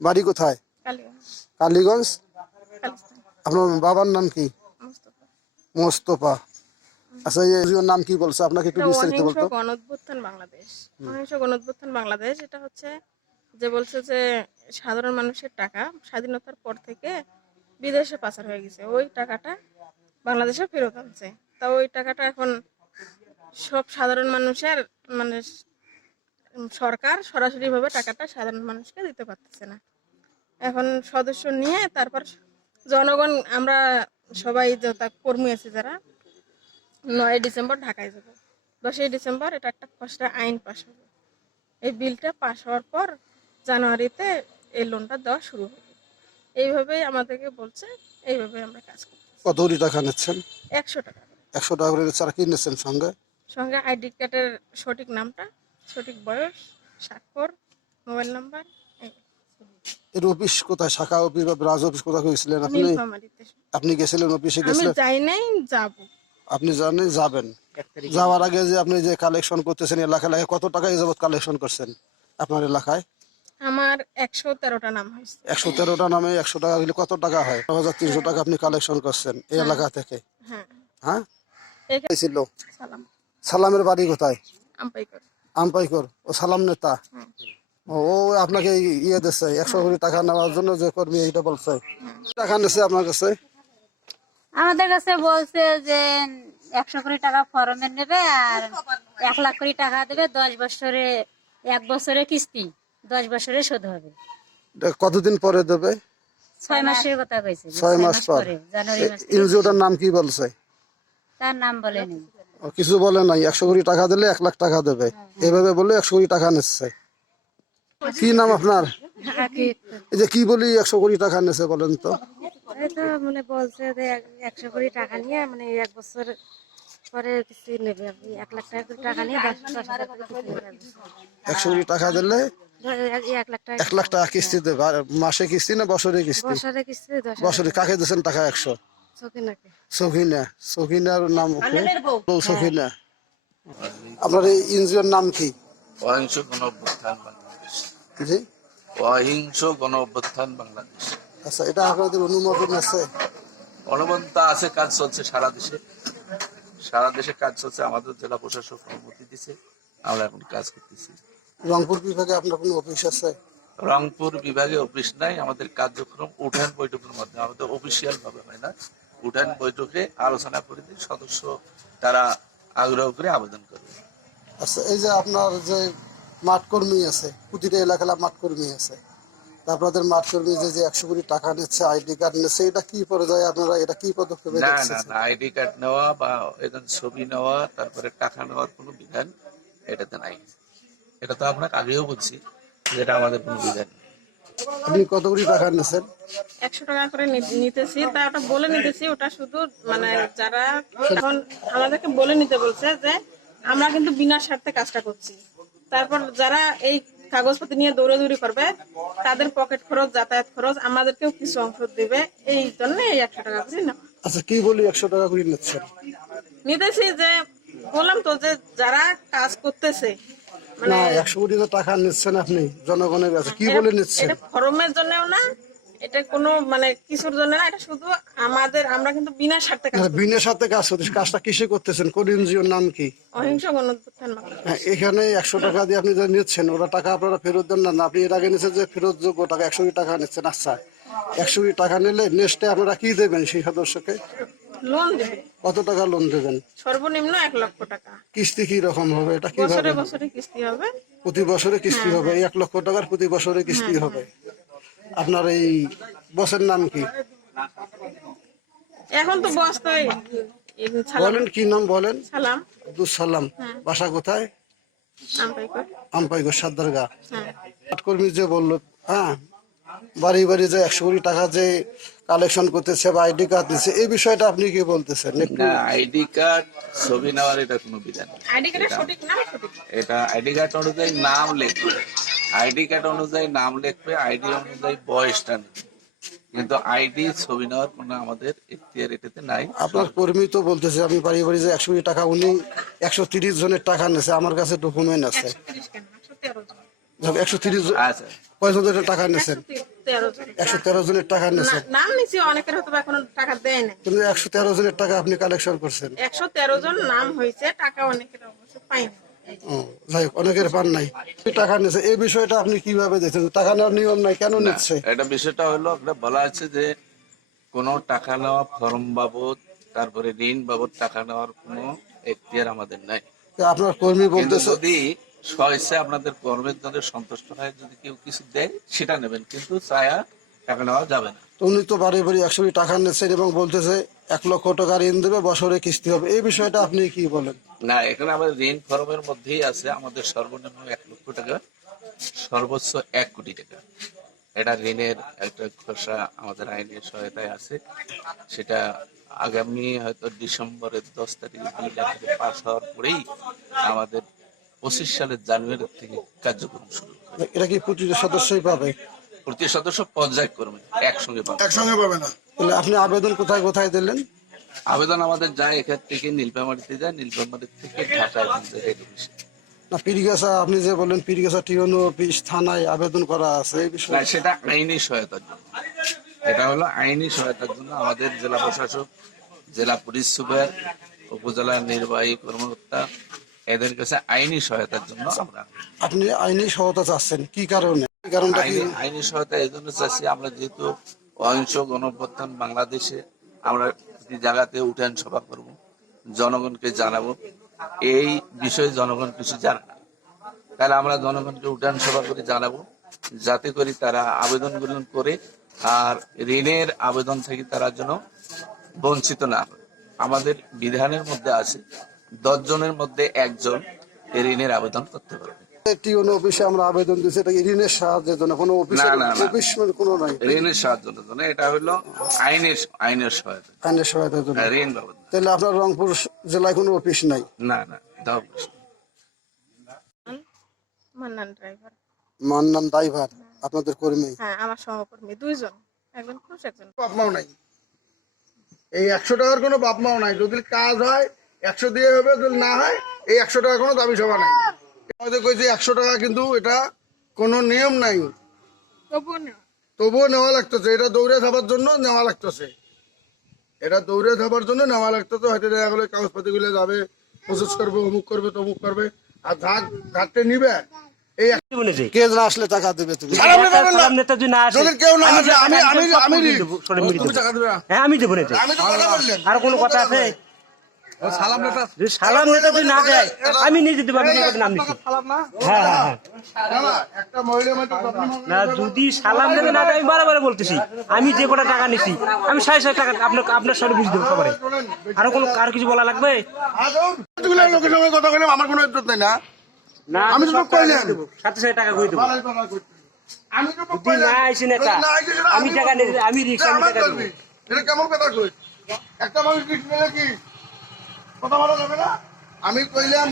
বাড়ি কোথায়? কালীগঞ্জ। আপনার বাবার নাম কি? মোস্তফা। আচ্ছা, এই এনজিওর নাম কি বলছে আপনাকে একটু বিস্তারিত বলতো। গণঅভ্যুত্থান বাংলাদেশ। অহিংস গণঅভ্যুত্থান বাংলাদেশ এটা হচ্ছে যে বলছে যে সাধারণ মানুষের টাকা স্বাধীনতার পর থেকে বিদেশে পাচার হয়ে গেছে, ওই টাকাটা বাংলাদেশে ফেরত আনছে। তা ওই টাকাটা এখন সব সাধারণ মানুষের মানে সরকার সরাসরি ভাবে টাকাটা সাধারণ মানুষকে দিতে পারতেছে না। এখন সদস্য নিয়ে তারপর জনগণ আমরা সবাই কর্মী আছে যারা 9 ডিসেম্বর ঢাকায় যাব। 10 ডিসেম্বর এটা একটা খসড়া আইন পাস হবে। এই বিলটা পাস হওয়ার পর জানুয়ারিতে এই লোনটা দেওয়া শুরু হবে। এইভাবেই আমাদেরকে বলছে, এইভাবে আমরা কাজ করি। কত কোটি টাকা নিচ্ছেন? 100 টাকা। 100 টাকা করে চারা কি নিচ্ছেন সঙ্গে? সঙ্গে আইডি কার্ডের সঠিক নামটা, সঠিক বয়স, স্বাক্ষর, মোবাইল নাম্বার। এর অফিস কোথায়? শাখা অফিস বা ব্রাঞ্চ অফিস কোথায় গেছিলেন আপনি? আপনি গেছিলেন অফিসে? আমি গেছিলেন? যাই নাই, যাব। আপনি জানেন যাবেন। যাওয়ার আগে যে আপনি যে কালেকশন করতেছেন এলাকায় কত টাকা যাবত কালেকশন করছেন আপনার এলাকায়? আমার 113টা নাম হয়েছে। 113টা নামে 100 টাকা দিলে কত টাকা হয়? 9300 টাকা আপনি কালেকশন করছেন এই এলাকা থেকে। হ্যাঁ হ্যাঁ, ছিল। সালাম। সালামের বাড়ি কোথায়? আমপাইকর। আমপাইকর। ও সালাম নেতা। ও আপনাকে ইয়ে দিচ্ছে 100 কোটি টাকা নেওয়ার জন্য, যে কর্মী এইটা বলছে। টাকা নিচ্ছে আপনার কাছে? আমাদের কাছে বলছে যে 100 কোটি টাকা ফরমে নেবে আর 1 লাখ কোটি টাকা দেবে, 10 বছরে 1 বছরে কিস্তি, 10 বছরে শোধ হবে। কতদিন পরে দেবে? 6 মাসের কথা কইছে। 6 মাস পরে। জানুয়ারি মাসে। এনজিওটার নাম কি বলছে? তার নাম বলেনি। কিছু বলে নাই? 100 কোটি টাকা দিলে 1 লাখ টাকা দেবে এভাবে বলে 100 কোটি টাকা নিচ্ছে। কি নাম আপনার? এই যে কি বলি 100 কোটি টাকা নিচ্ছে বলেন তো? তো মানে বলছে যে 100 কোটি টাকা নিয়ে মানে 1 বছর পরে কিস্তি নেবে। আপনি 1 লাখ টাকা নিয়ে 10,000 টাকা কিস্তি নেবে। 100 কোটি টাকা দিলে 1 লাখ টাকা। 1 লাখ টাকা কিস্তি দেবে। আর মাসে কিস্তি না বছরে কিস্তি? বছরে কিস্তি 10,000। বছরে। কাকে দিচ্ছেন টাকা 100? সকিনাকে। সখিনা। সখিনার নাম বউ সখিনা। আপনার এই এনজিওর নাম কি? অহিংস গণঅভ্যুত্থান বাংলাদেশ। জি, অহিংস গণঅভ্যুত্থান বাংলাদেশ। আচ্ছা, এটা আপনাদের অনুমোদন আছে? অনুমোদন আছে, কাজ চলছে সারা দেশে। সারা দেশে কাজ চলছে, আমাদের জেলা প্রশাসক অনুমতি দিছে, আমরা এখন কাজ করতেছি। রংপুর বিভাগে আপনার কোনো অফিস আছে? রংপুর বিভাগে অফিস নাই। আমাদের কার্যক্রম উঠান বৈঠকের মাধ্যমে, আমাদের অফিসিয়াল ভাবে হয় না। উঠান বৈঠকে আলোচনা করে দিয়ে সদস্য তারা আগ্রহ করে আবেদন করবে। আচ্ছা, এই যে আপনার যে মাঠ কর্মী আছে, প্রতিটা এলাকায় মাঠ কর্মী আছে, আপনাদের মাঠ কর্মী যে 100 কোটি টাকা নিচ্ছে, আইডি কার্ড নিচ্ছে, এটা কি পর্যায়ে আপনারা এটা কি পদক্ষেপে না না দেখছেন? না, আইডি কার্ড নেওয়া বা এদের ছবি নেওয়া তারপরে টাকা নেওয়ার কোনো বিধান এটাতে নাই। এটা তো আপনাকে আগেও বলছি, যেটা আমাদের কোনো বিধান নেই। আপনি কত কোটি টাকা নিচ্ছেন? 100 টাকা করে নিতেছি, তা ওটা বলে নিতেছি। ওটা শুধু মানে যারা এখন আমাদেরকে বলে নিতে বলছে যে আমরা কিন্তু বিনা স্বার্থে কাজটা করছি। তারপর যারা এই কাগজপত্র নিয়ে দৌড়াদৌড়ি করবে তাদের পকেট খরচ, যাতায়াত খরচ আমাদেরকেও কিছু অংশ দেবে, এই জন্য এই 100 টাকা করে নেওয়া। আচ্ছা, কি বলি 100 টাকা করে নিচ্ছেন? নিতেছি যে বললাম তো যে যারা কাজ করতেছে মানে না, 100 কোটি টাকা নিচ্ছেন আপনি জনগণের কাছে, কি বলে নিচ্ছেন? এটা ফরমের জন্যও না, এটা কোনো মানে কিছুর জন্য না, এটা শুধু আমাদের, আমরা কিন্তু বিনা স্বার্থে কাজ করছি। বিনা সাথে কাজ করতেছেন। কাজটা কিসে করতেছেন? কোন এনজিওর নাম কি? অহিংস গণঅভ্যুত্থান বাংলাদেশ। হ্যাঁ, এখানে 100 টাকা দিয়ে আপনি যে নিচ্ছেন, ওরা টাকা আপনারা ফেরত দেন না? আপনি এর আগে নিচ্ছেন যে ফেরত যোগ্য টাকা 100 কোটি টাকা নিচ্ছেন। আচ্ছা, 100 কোটি টাকা নিলে নেক্সটে আপনারা কি দেবেন সেই সদস্যকে? লোন দেবে। কত টাকা লোন দেবেন? সর্বনিম্ন 1 লক্ষ টাকা। কিস্তি কি রকম হবে? এটা বছরে কিভাবে? বছরে কিস্তি হবে। প্রতি বছরে কিস্তি হবে? 1 লক্ষ টাকার প্রতি বছরে কিস্তি হবে। আপনার এই বসের নাম কি? এখন তো বস্তায় বলেন, কি নাম বলেন? সালাম। আব্দুল সালাম। বাসা কোথায়? আমপাইকর। আমপাইগর, সাদ্দারগা। হ্যাঁ। কর্মী যে বললো, হ্যাঁ, বাড়ি বাড়ি যে 100 কোটি টাকা যে কালেকশন করতেছে বা আইডি কার্ড দিচ্ছে, এই বিষয়টা আপনি কি বলতেছেন? না, আইডি কার্ড ছবি নেওয়ার এটা কোনো বিধান নেই। আইডি কার্ডের সঠিক নাম সঠিক। এটা আইডি কার্ড অনুযায়ী নাম লিখবে, আইডি কার্ড অনুযায়ী নাম লিখবে, আইডি অনুযায়ী বয়সটা নেবে, কিন্তু আইডি ছবি নেওয়ার কোনো আমাদের এখতিয়ার এটাতে নাই। আপনার কর্মী তো বলতেছে আমি বাড়ি বাড়ি যে 100 কোটি টাকা, উনি 130 জনের টাকা নিয়েছে, আমার কাছে ডকুমেন্ট আছে। 130 কেন 113 জন। 130 আচ্ছা, কয়জন জনের টাকা নিয়েছেন? 113 জন। 113 জনের টাকা নিয়েছেন। নাম নিছি, অনেকের হয়তো বা এখনো টাকা দেয় নাই। কিন্তু 113 জনের টাকা আপনি কালেকশন করছেন। 113 জন নাম হয়েছে, টাকা অনেকের অবশ্য পাইনি। ও, যাই হোক, অনেকের পান নাই, টাকা নিচ্ছে। এই বিষয়টা আপনি কিভাবে দেখছেন? টাকা নেওয়ার নিয়ম নাই, কেন নিচ্ছে? এটা বিষয়টা হলো আপনার বলা আছে যে কোনো টাকা নেওয়া ফর্ম বাবদ, তারপরে ঋণ বাবদ টাকা নেওয়ার কোনো এখতিয়ার আমাদের নাই। তো আপনার কর্মী কিন্তু বলতেছে, যদি স্বইচ্ছায় আপনাদের কর্মের যাদের সন্তুষ্ট হয়, যদি কেউ কিছু দেয় সেটা নেবেন, কিন্তু চায়া টাকা নেওয়া যাবে না। তো উনি তো বাড়ি বাড়ি 100 কোটি টাকা নিচ্ছেন এবং বলতেছে 1 লক্ষ টাকা ঋণ দেবে, বছরে কিস্তি হবে। এই বিষয়টা আপনি কি বলেন? না, এখানে আমাদের ঋণ ফর্মের মধ্যেই আছে আমাদের সর্বনিম্ন 1 লক্ষ টাকা, সর্বোচ্চ 1 কোটি টাকা। এটা ঋণের একটা খসড়া আমাদের আইনের সহায়তায় আছে। সেটা আগামী হয়তো ডিসেম্বরের 10 তারিখে বিল আকারে পাস হওয়ার পরেই আমাদের 25 সালের জানুয়ারি থেকে কার্যক্রম শুরু হবে। এটা কি প্রতিটি সদস্যই পাবে? প্রতি সদস্য পর্যায়ক্রমে একসঙ্গে পাবে। একসঙ্গে পাবে না। তাহলে আপনি আবেদন কোথায় কোথায় দিলেন? আবেদন আমাদের যায় এখান থেকে নীলফামারীতে যায়, নীলফামারী থেকে ঢাকা এখন যায় হেড অফিসে। না, পীরগাছা, আপনি যে বললেন পীরগাছা টিওনো অফিস থানায় আবেদন করা আছে, এই না, বিষয়ে? সেটা আইনি সহায়তার জন্য। এটা হলো আইনি সহায়তার জন্য আমাদের জেলা প্রশাসক, জেলা পুলিশ সুপার, উপজেলা নির্বাহী কর্মকর্তা, এদের কাছে আইনি সহায়তার জন্য আমরা আপনি আইনি সহায়তা চাচ্ছেন কি কারণে? এই কারণটা কি? আইনি সহায়তা এই জন্য চাচ্ছি, আমরা যেহেতু অহিংস গণঅভ্যুত্থান বাংলাদেশে আমরা প্রতি জায়গাতে উঠান সভা করব, জনগণকে জানাবো। এই বিষয়ে জনগণ কিছু জানে না, তাহলে আমরা জনগণকে উঠান সভা করে জানাবো, যাতে করে তারা আবেদনগুলো করে আর ঋণের আবেদন থেকে তারা যেন বঞ্চিত না হয়। আমাদের বিধানের মধ্যে আছে 10 জনের মধ্যে 1 জন এই ঋণের আবেদন করতে পারবে। টিওনো অফিসে আমরা আবেদন দিয়েছি, এটা কি ঋণের সাহায্যের জন্য? কোনো অফিস না, না, না। অফিস মানে কোনো নাই, ঋণের সাহায্যের জন্য, এটা হলো আইনের সহায়তা, আইনের সহায়তার জন্য। ঋণ বাবদ। তাহলে আপনার রংপুর জেলায় কোনো অফিস নাই? না, না, দাও বেশি। মান্নান ড্রাইভার। মান্নান ড্রাইভার আপনাদের কর্মী? হ্যাঁ, আমার সহকর্মী 2 জন, একজন পুরুষ একজন। বাপ মাও নাই, এই 100 টাকার কোনো বাপ মাও নাই। যদি কাজ হয় 100 দিয়ে হবে, যদি না হয় এই 100 টাকার কোনো দাবি সভা নাই। আমাদের কইছে 100 টাকা, কিন্তু এটা কোনো নিয়ম নাই, তবুও নেওয়া লাগতেছে। এটা দৌড়ে থাকার জন্য নেওয়া লাগতেছে, এটা দৌড়ে থাকার জন্য নেওয়া লাগতেছে। হয়তো দেখা গেলো কাগজপাতি গুলো যাবে, প্রসেস করবে, অমুক করবে, তমুক করবে, আর ধারতে নিবে। এই কে না আসলে টাকা দেবে? তুমি সালাম নেবেন না? যদি কেউ না আসে, তুমি টাকা দিবে না? হ্যাঁ, আমি দেবো না। আমি তো কথা বললেন, আর কোনো কথা আছে? যদি সালাম নেতা যদি না দেয়, আমি নিজে দেবো, আমি নিজে নাম দিচ্ছি। হ্যাঁ, হ্যাঁ, হ্যাঁ। না, না, একটা মহিলা মাত্র না, যদি সালাম নেবে না দেয়, আমি বারে বারে বলতেছি, আমি যে কটা টাকা নিছি আমি 60 টাকা আপনার সঙ্গে বুঝে দেবো সবাই। আরো কোনো আর কিছু বলা লাগবে লোকের সঙ্গে কথা বললাম, আমার কোনো ইজ্জত নাই না। না? আমি তো সব টাকা কইলাম। দেবো, 60 টাকা করে দেবো। আমি তো যদি না আইসি নেতা, আমি টাকা নিয়ে আমি রিক্সা আমি টাকা দেবো। এটা কেমন কথা কই? একটা মানুষ রিক্স নিলে কি কথা বলা যাবে না? আমি কইলাম